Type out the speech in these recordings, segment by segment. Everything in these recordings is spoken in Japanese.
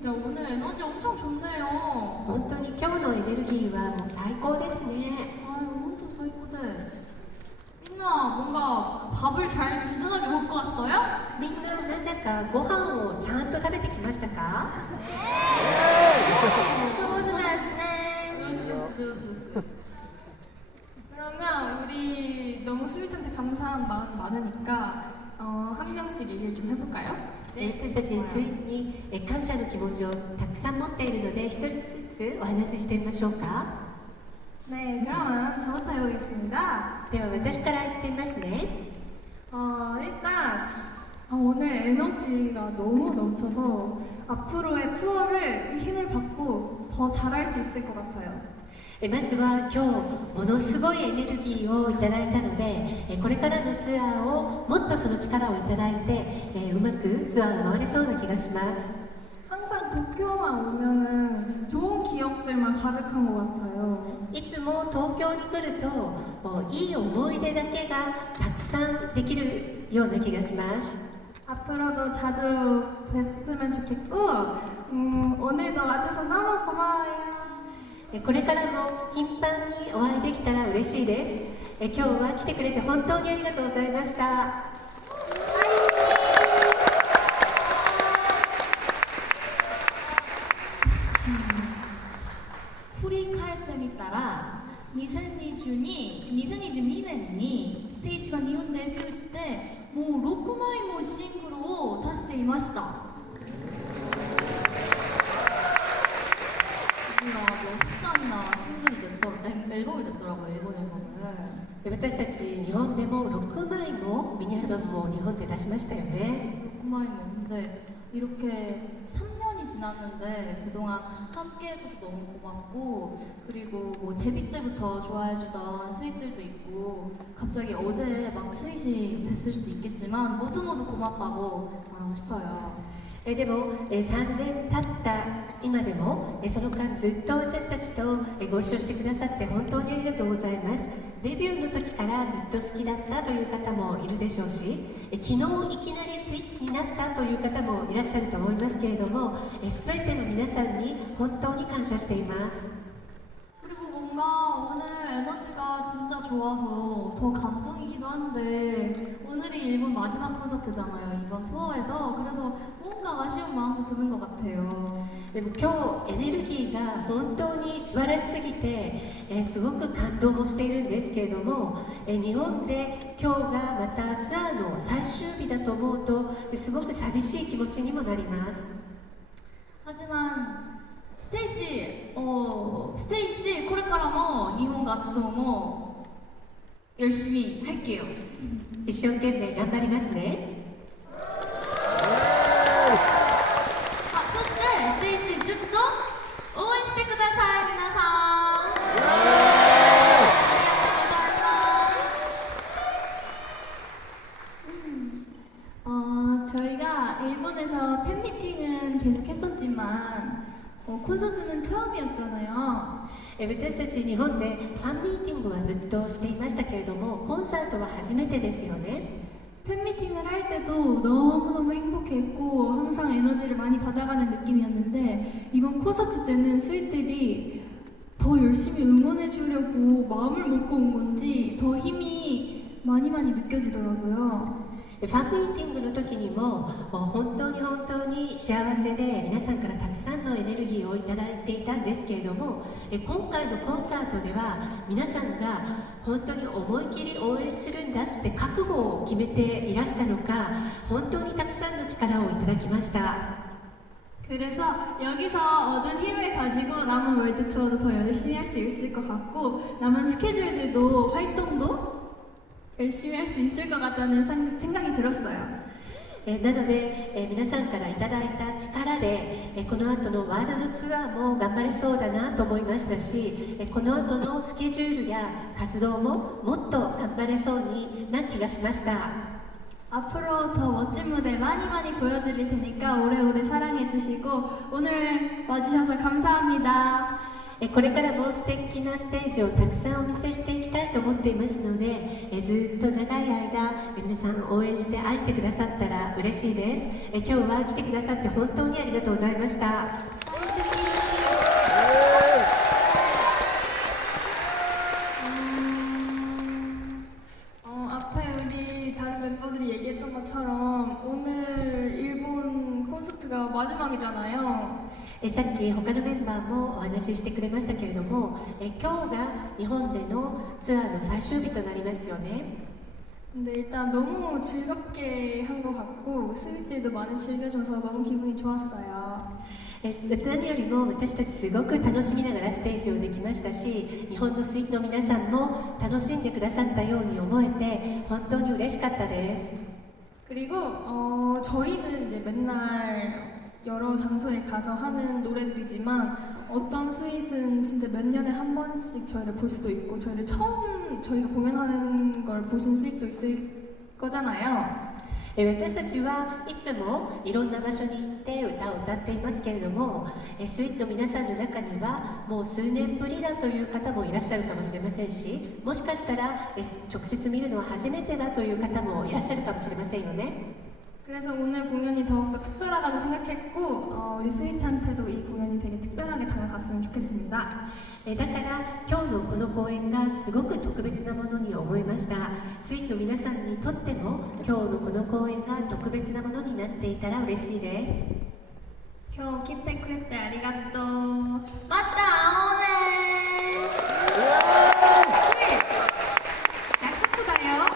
진짜 오늘 에너지 엄청 좋네요. 本当に今日のエネルギーはもう最高ですね。 아유, 혼자 사이코데. 민나, 뭔가 밥을 잘 든든하게 먹고 왔어요? みんななんだかご飯をちゃんと食べてきましたか？ 그러면 우리 너무 스윗한테 감사한 마음 많으니까 한 명씩 얘기를 좀 해볼까요? 私たちスイーツに感謝の気持ちをたくさん持っているので一つずつお話ししてみましょうか。 네, 그러면 저부터 해보겠습니다. では私から言ってみますね。 일단 오늘 에너지가 너무 넘쳐서 앞으로의 투어를 힘을 받고 더 잘할 수 있을 것 같아요. まずは今日ものすごいエネルギーをいただいたのでこれからのツアーをもっとその力をいただいてうまくツアーを回れそうな気がします。 항상 도쿄만 오면은 좋은 기억들만 가득한 것 같아요. いつも東京に来るといい思い出だけがたくさんできるような気がします。 앞으로도 자주 뵀으면 좋겠고 오늘도 와줘서 너무 고마워요. これからも頻繁にお会いできたら嬉しいです。今日は来てくれて本当にありがとうございました。 振り返ってみたら2022年にステイシが日本デビューしてもう6枚もシングルを出していました。 우리가 뭐 10장이나 앨범을 냈더라고요. 일본 앨범을. 私たち日本でも6枚もミニアルバムも日本で出しましたよね。 6枚뭐 근데 이렇게 3년이 지났는데 그동안 함께 해줘서 너무 고맙고 그리고 뭐 데뷔 때부터 좋아해주던 스윗들도 있고 갑자기 어제 막 스윗이 됐을 수도 있겠지만 모두 고맙다고 말하고 싶어요. でも3年経った今でもその間ずっと私たちとご一緒してくださって本当にありがとうございます。デビューの時からずっと好きだったという方もいるでしょうし昨日いきなりスイッチになったという方もいらっしゃると思いますけれども全ての皆さんに本当に感謝しています。 그리고 뭔가 오늘 에너지가 진짜 좋아서 더 감동이기도 한데 오늘이 일본 마지막 콘서트잖아요. 이번 투어에서. 그래서 뭔가 아쉬운 마음도 드는 것 같아요. でも今日エネルギーが本当に素晴らしすぎてすごく感動もしているんですけれども日本で今日がまたツアーの最終日だと思うとすごく寂しい気持ちにもなります。 하지만 스테이시, 스테이시, これからも日本活動も 열심히 할게요. 一生懸命頑張りますね。 そしてステイシーずっと応援してください皆さん。ありがとうございます。 저희가 일본에서 팬미팅은 계속 했었지만 콘서트는 처음이었잖아요. 私たち日本でファンミーティングはずっとしていましたけれどもコンサートは初めてですよね。 팬미팅을 할 때도 너무너무 행복했고 항상 에너지를 많이 받아가는 느낌이었는데 이번 콘서트 때는 스윗들이 더 열심히 응원해 주려고 마음을 먹고 온 건지 더 힘이 많이 느껴지더라고요. ファンミーティングの時にも本当に幸せで皆さんからたくさんのエネルギーをいただいていたんですけれども今回のコンサートでは皆さんが本当に思い切り応援するんだって覚悟を決めていらしたのか本当にたくさんの力をいただきました。 그래서 여기서 얻은 힘을 가지고 남은 월드 투어도 더 열심히 할 수 있을 것 같고 남은 스케줄들도 활동도 열심히 할 수 있을 것 같다는 생각이 들었어요. なので皆さんからいただいた力でこの後のワールドツアーも頑張れそうだなと思いましたしこの後のスケジュールや活動ももっと頑張れそうな気がしました。 앞으로 더 멋진 무대 많이 보여드릴 테니까 오래오래 사랑해주시고 오늘 와주셔서 감사합니다. これからも素敵なステージをたくさんお見せしていきたいと思っていますので、ずっと長い間皆さん応援して愛してくださったら嬉しいです。今日は来てくださって本当にありがとうございました。 앞에 우리 다른 멤버들이 얘기했던 것처럼 오늘 일본 콘서트가 마지막이잖아요. さっき他のメンバーもお話ししてくれましたけれども、今日が日本でのツアーの最終日となりますよね。 근데 일단 너무 즐겁게 한 것 같고 스윗들도 많이 즐겨줘서 너무 기분이 좋았어요. 何よりも私たちすごく楽しみながらステージをできましたし、日本のスイートの皆さんも楽しんでくださったように思えて本当に嬉しかったです。 그리고 저희는 이제 맨날 여러 장소에 가서 하는 노래들이지만 어떤 스윗은 진짜 몇 년에 한 번씩 저희를 볼 수도 있고 저희를 처음 저희가 공연하는 걸 보신 스윗도 있을 거잖아요. 私たちはいつもいろんな場所に行って歌を歌っていますけれども、スイートの皆さんの中にはもう数年ぶりだという方もいらっしゃるかもしれませんし、もしかしたら直接見るのは初めてだという方もいらっしゃるかもしれませんよね。 그래서 오늘 공연이 더욱더 특별하다고 생각했고 우리 스윗한테도 이 공연이 되게 특별하게 다가갔으면 좋겠습니다. だから今日のこの公演がすごく特別なものに思いました。スイートの皆さんにとっても今日のこの公演が特別なものになっていたら嬉しいです。 今日来てくれてありがとう。また会おうね。スイ約束だよ。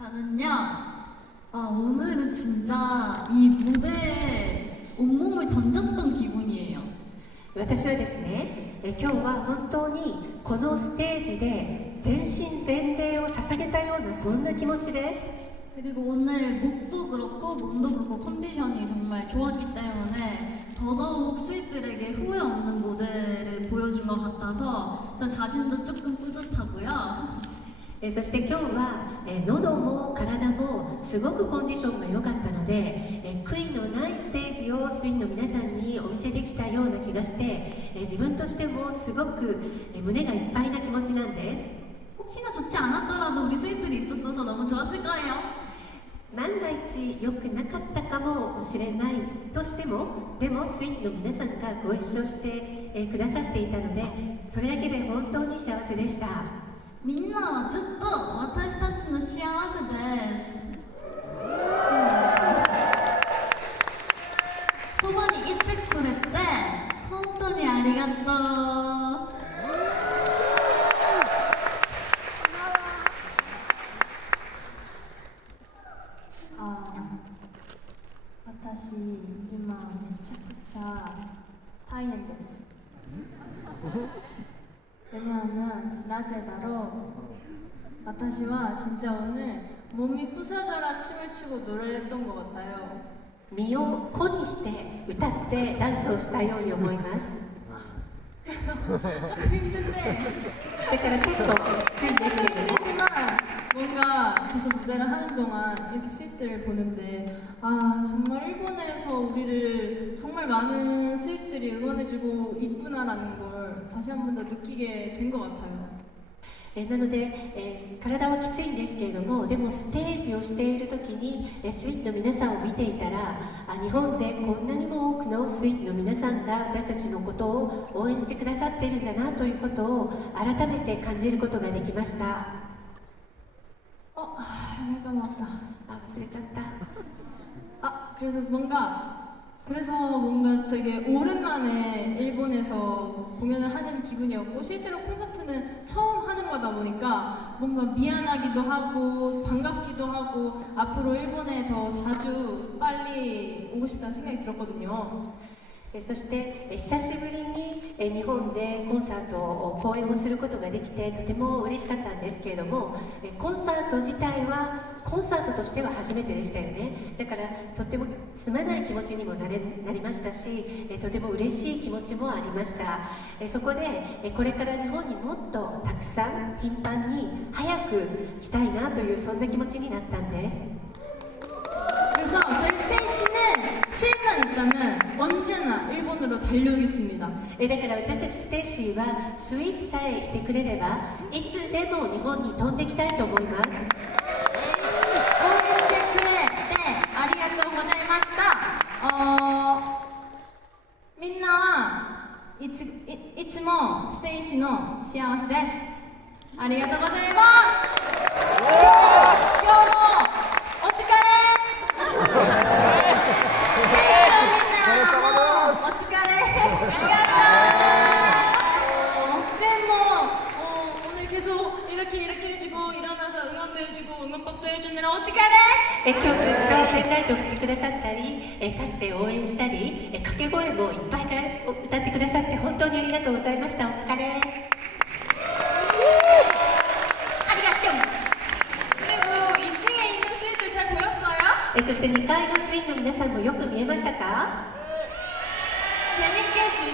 저는요, 오늘은 진짜 이 무대에 온몸을 던졌던 기분이에요. 私はですね、今日は本当にこのステージで全身全霊を捧げたようなそんな気持ちです。 그리고 오늘 목도 그렇고 몸도 그렇고 컨디션이 정말 좋았기 때문에 더더욱 스윗들에게 후회 없는 무대를 보여준 것 같아서 저 자신도 조금 뿌듯하고요. そして今日は喉も体もすごくコンディションが良かったので、悔いのないステージをスインの皆さんにお見せできたような気がして、自分としてもすごく胸がいっぱいな気持ちなんです。 혹시나 좋지 않았더라도 우리 스윗들이 있었어서 너무 좋았을 거예요. 万が一良くなかったかもしれないとしても、でもスインの皆さんがご一緒してくださっていたので、それだけで本当に幸せでした。 みんなはずっと私たちの幸せです。そばにいてくれて本当にありがとう。私今めちゃくちゃ大変です。 왜냐하면 낮에다로 私は 진짜 오늘 몸이 부서져라 춤을 추고 노래를 했던 것 같아요. 身を粉にして歌ってダンスをしたように思います。 조금 힘든데 だから結構きついんですけどね。 하지만 뭔가 계속 무대를 하는 동안 이렇게 스윗들을 보는데 정말 일본에서 우리를 정말 많은 스윗들이 응원해주고 있구나라는 걸 다시 한 번 더 느끼게 된 것 같아요. なので、体はきついんですけれども、でもステージをしている時にスイートの皆さんを見ていたら、日本でこんなにも多くのスイートの皆さんが私たちのことを応援してくださっているんだなということを改めて感じることができました。 얘가 맞다. 忘れちゃった。 그래서 뭔가 되게 오랜만에 일본에서 공연을 하는 기분이었고, 실제로 콘서트는 처음 하는 거다 보니까 뭔가 미안하기도 하고 반갑기도 하고 앞으로 일본에 더 자주 빨리 오고 싶다는 생각이 들었거든요. そして久しぶりに日本でコンサートを公演をすることができてとても嬉しかったんですけれども、コンサート自体はコンサートとしては初めてでしたよね。だからとてもすまない気持ちにもなりましたし、とても嬉しい気持ちもありました。そこでこれから日本にもっとたくさん頻繁に早く来たいなというそんな気持ちになったんです。 그래서 저희 스테이시는 10년 있다면 언제나 일본으로 달려오겠습니다. だから私たちステイシーはスイスさえいてくれればいつでも日本に飛んできたいと思います。応援してくれてありがとうございました。みんなはいつもステイシーの幸せです。ありがとうございます。今日もお疲れ。ステイシーのみんなもお疲れ。ありがとう。오늘 계속 이렇게 해주고 일어나서 응원도 해주고 응원법도 해주느라 어찌가래? 今日ずっとペンライトを振ってくださったり立って応援したり掛け声もいっぱい歌ってくださって本当にありがとうございました。お疲れ。 그리고 2층에 있는 스윗들 잘 보였어요? そして2階のスインの皆さんもよく見えましたか？ 재밌게 즐